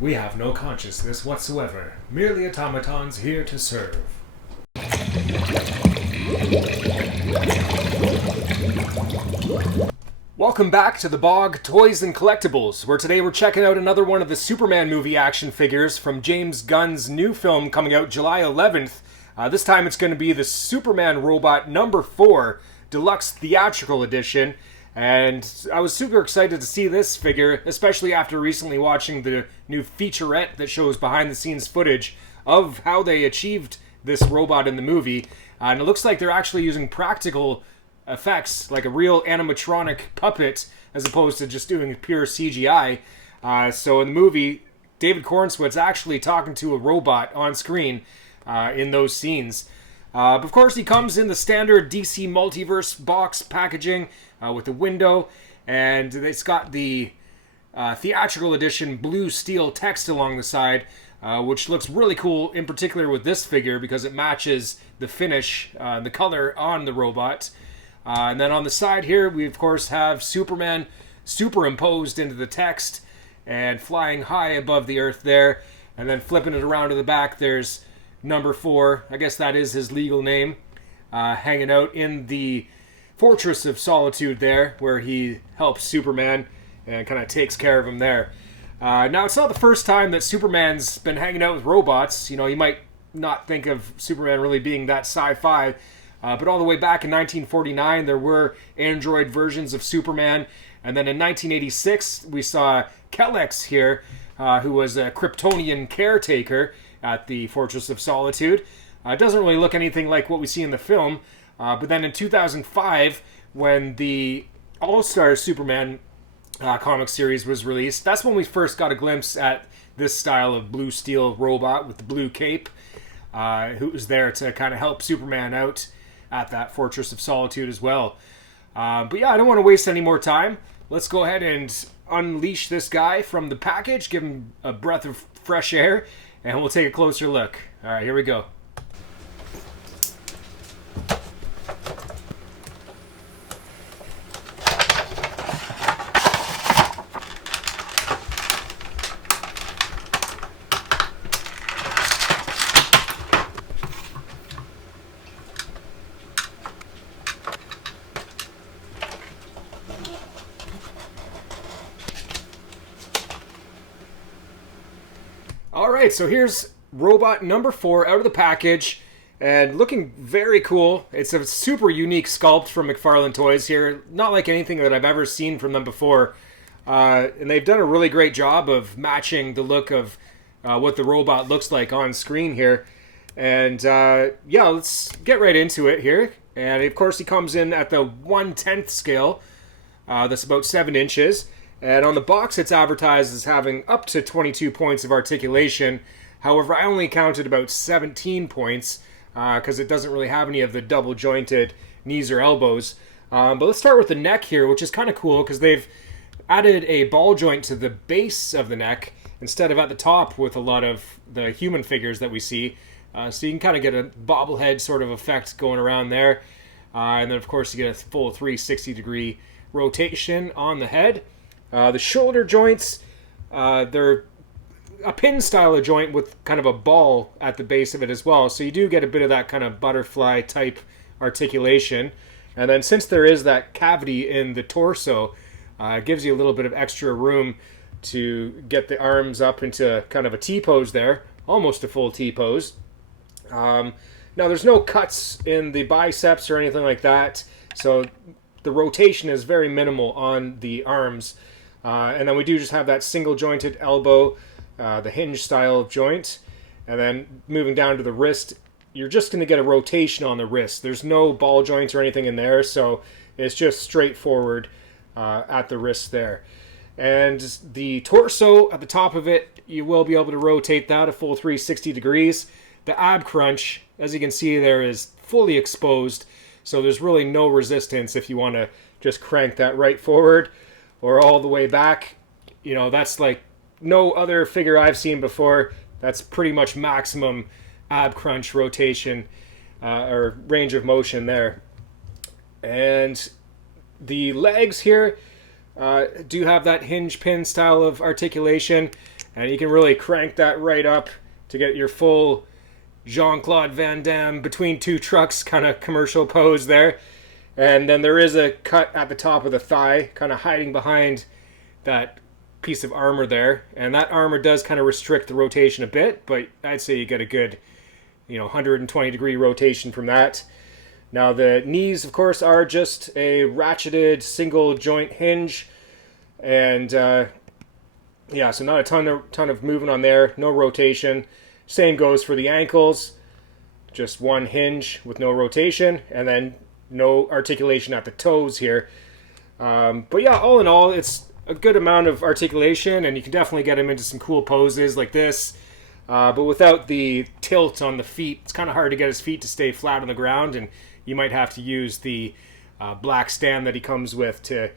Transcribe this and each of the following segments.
We have no consciousness whatsoever, merely automatons here to serve. Welcome back to the Bog Toys and Collectibles, where today we're checking out another one of the Superman movie action figures from James Gunn's new film coming out July 11th. This time it's going to be the Superman Robot number 4 Deluxe Theatrical Edition. And I was super excited to see this figure, especially after recently watching the new featurette that shows behind-the-scenes footage of how they achieved this robot in the movie. And it looks like they're actually using practical effects, like a real animatronic puppet, as opposed to just doing pure CGI. So in the movie, David Cornswit's actually talking to a robot on screen in those scenes. But of course, he comes in the standard DC Multiverse box packaging with the window, and it's got the theatrical edition blue steel text along the side, which looks really cool, in particular with this figure, because it matches the finish, the color on the robot. And then on the side here, we of course have Superman superimposed into the text and flying high above the earth there. And then flipping it around to the back, there's number 4, I guess that is his legal name, hanging out in the Fortress of Solitude there, where he helps Superman and kind of takes care of him there. Now, it's not the first time that Superman's been hanging out with robots. You know, you might not think of Superman really being that sci-fi, but all the way back in 1949, there were android versions of Superman. And then in 1986, we saw Kellex here, who was a Kryptonian caretaker at the Fortress of Solitude. It doesn't really look anything like what we see in the film. But then in 2005, when the All-Star Superman comic series was released, that's when we first got a glimpse at this style of blue steel robot with the blue cape, who was there to kind of help Superman out at that Fortress of Solitude as well. But yeah, I don't want to waste any more time. Let's go ahead and unleash this guy from the package, give him a breath of fresh air, and we'll take a closer look. All right, here we go. Alright, so here's robot number 4 out of the package, and looking very cool. It's a super unique sculpt from McFarlane Toys here, not like anything that I've ever seen from them before. And they've done a really great job of matching the look of what the robot looks like on screen here. And yeah, let's get right into it here. And of course he comes in at the 1/10 scale, that's about 7 inches. And on the box, it's advertised as having up to 22 points of articulation. However, I only counted about 17 points because it doesn't really have any of the double-jointed knees or elbows. But let's start with the neck here, which is kind of cool because they've added a ball joint to the base of the neck instead of at the top with a lot of the human figures that we see. So you can kind of get a bobblehead sort of effect going around there. And then, of course, you get a full 360-degree rotation on the head. The shoulder joints, they're a pin style of joint with kind of a ball at the base of it as well. So you do get a bit of that kind of butterfly type articulation. And then since there is that cavity in the torso, it gives you a little bit of extra room to get the arms up into kind of a T-pose there. Almost a full T-pose. Now there's no cuts in the biceps or anything like that. So the rotation is very minimal on the arms. And then we do just have that single jointed elbow, the hinge style of joint. And then moving down to the wrist, you're just going to get a rotation on the wrist. There's no ball joints or anything in there, so it's just straightforward at the wrist there. And the torso at the top of it, you will be able to rotate that a full 360 degrees. The ab crunch, as you can see there, is fully exposed, so there's really no resistance if you want to just crank that right forward or all the way back. You know, that's like no other figure I've seen before. That's pretty much maximum ab crunch rotation or range of motion there. And the legs here do have that hinge pin style of articulation, And you can really crank that right up to get your full Jean-Claude Van Damme between two trucks kind of commercial pose there. And then there is a cut at the top of the thigh, kind of hiding behind that piece of armor there. And that armor does kind of restrict the rotation a bit, but I'd say you get a good, 120 degree rotation from that. Now the knees, of course, are just a ratcheted single joint hinge. And so not a ton of movement on there, no rotation. Same goes for the ankles, just one hinge with no rotation, and then no articulation at the toes here. But yeah, all in all, it's a good amount of articulation, and you can definitely get him into some cool poses like this. But without the tilt on the feet, it's kind of hard to get his feet to stay flat on the ground, and you might have to use the black stand that he comes with to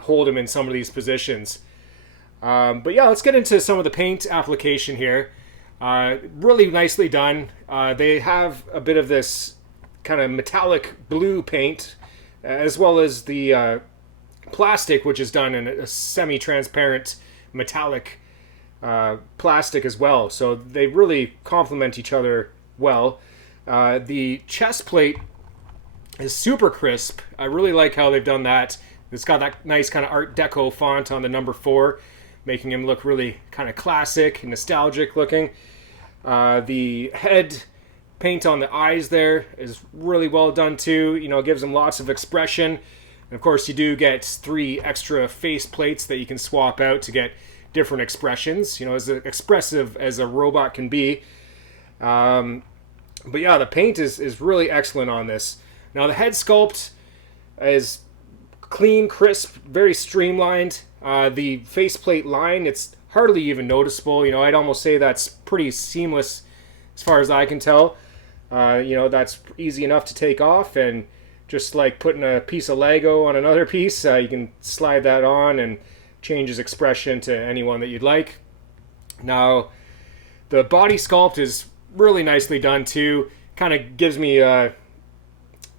hold him in some of these positions. But yeah, let's get into some of the paint application here. Really nicely done. They have a bit of this kind of metallic blue paint, as well as the plastic, which is done in a semi-transparent metallic plastic as well. So they really complement each other well. The chest plate is super crisp. I really like how they've done that. It's got that nice kind of Art Deco font on the number 4, making him look really kind of classic and nostalgic looking. The head paint on the eyes there is really well done too. It gives him lots of expression. And of course, you do get 3 extra face plates that you can swap out to get different expressions, as expressive as a robot can be. But yeah, the paint is really excellent on this. Now the head sculpt is clean, crisp, very streamlined. The faceplate line, it's hardly even noticeable. I'd almost say that's pretty seamless as far as I can tell. That's easy enough to take off, and just like putting a piece of Lego on another piece, you can slide that on and change his expression to anyone that you'd like. Now, the body sculpt is really nicely done too. Kind of gives me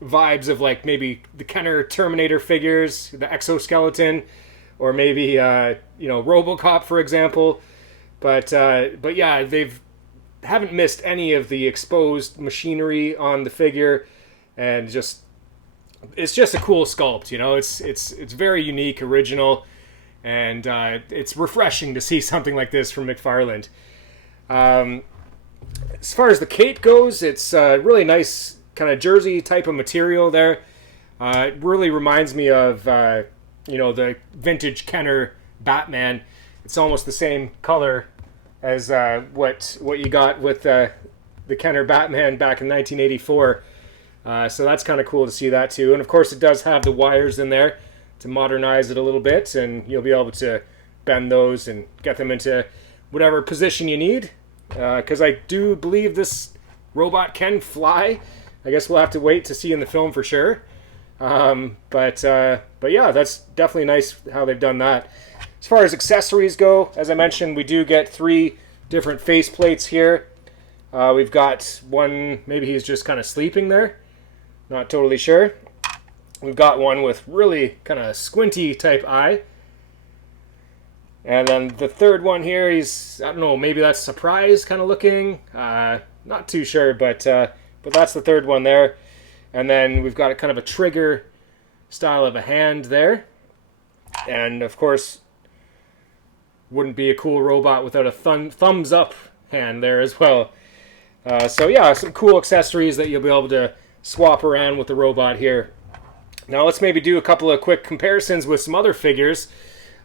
vibes of like maybe the Kenner Terminator figures, the exoskeleton, or maybe RoboCop, for example. But yeah, haven't missed any of the exposed machinery on the figure, and it's just a cool sculpt. It's very unique, original, and it's refreshing to see something like this from McFarlane. As far as the cape goes, it's really nice kind of jersey type of material there. It really reminds me of the vintage Kenner Batman. It's almost the same color as what you got with the Kenner Batman back in 1984. So that's kind of cool to see that too. And of course, it does have the wires in there to modernize it a little bit, and you'll be able to bend those and get them into whatever position you need. Because I do believe this robot can fly. I guess we'll have to wait to see in the film for sure. But yeah, that's definitely nice how they've done that. As far as accessories go, as I mentioned, we do get 3 different face plates here. We've got one, maybe he's just kind of sleeping there. Not totally sure. We've got one with really kind of squinty type eye. And then the third one here, he's, I don't know, maybe that's surprise kind of looking. Not too sure, but that's the third one there. And then we've got a kind of a trigger style of a hand there. And of course, wouldn't be a cool robot without a thumbs up hand there as well. So yeah, some cool accessories that you'll be able to swap around with the robot here. Now let's maybe do a couple of quick comparisons with some other figures.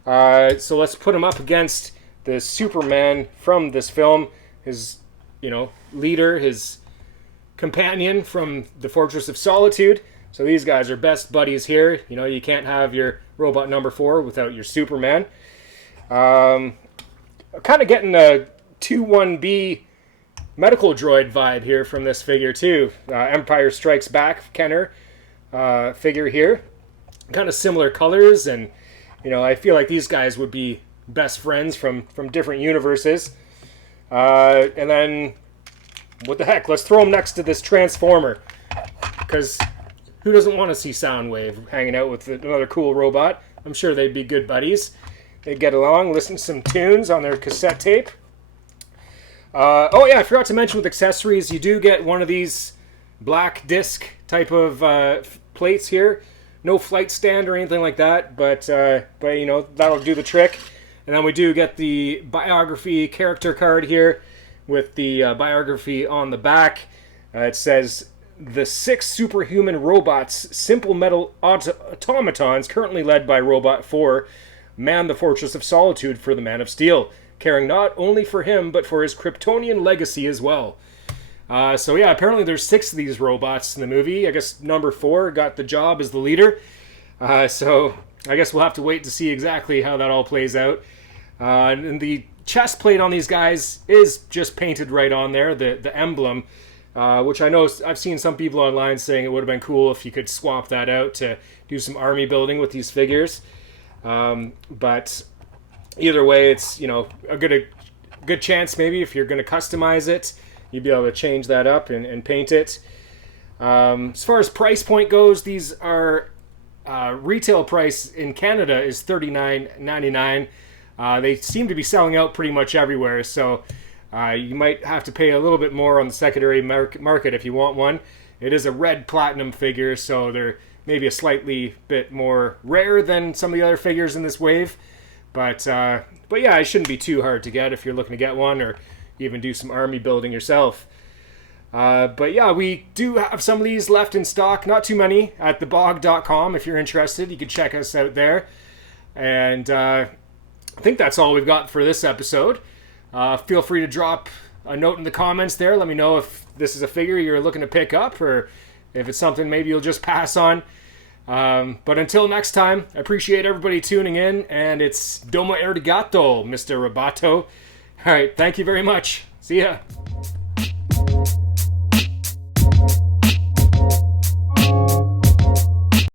So let's put him up against the Superman from this film. His, leader, his companion from the Fortress of Solitude. So these guys are best buddies here. You can't have your robot number 4 without your Superman. Kind of getting a 2-1B medical droid vibe here from this figure too. Empire Strikes Back Kenner figure here. Kind of similar colors, and I feel like these guys would be best friends from different universes. And then, what the heck? Let's throw them next to this Transformer, because who doesn't want to see Soundwave hanging out with another cool robot? I'm sure they'd be good buddies. they get along, listen to some tunes on their cassette tape. Oh yeah, I forgot to mention with accessories, you do get one of these black disc type of plates here. No flight stand or anything like that, but you know, that'll do the trick. And then we do get the biography character card here with the biography on the back. It says, the 6 superhuman robots, simple metal automatons, currently led by Robot 4, man the Fortress of Solitude for the Man of Steel, caring not only for him, but for his Kryptonian legacy as well. So yeah, apparently there's 6 of these robots in the movie. I guess number 4 got the job as the leader. So I guess we'll have to wait to see exactly how that all plays out. And the chest plate on these guys is just painted right on there, the emblem. Which I know I've seen some people online saying it would have been cool if you could swap that out to do some army building with these figures. But either way, it's, you know, a good chance maybe if you're going to customize it, you'd be able to change that up and paint it. As far as price point goes, these are retail price in Canada is $39.99. They seem to be selling out pretty much everywhere, so you might have to pay a little bit more on the secondary market if you want one. It is a red platinum figure, so they're maybe a slightly bit more rare than some of the other figures in this wave. But yeah, it shouldn't be too hard to get if you're looking to get one or even do some army building yourself. But yeah, we do have some of these left in stock. Not too many at thebog.com. If you're interested, you can check us out there. And I think that's all we've got for this episode. Feel free to drop a note in the comments there. Let me know if this is a figure you're looking to pick up or if it's something maybe you'll just pass on. But until next time, I appreciate everybody tuning in, and it's Domo Arigato, Mr. Roboto. All right, thank you very much. See ya.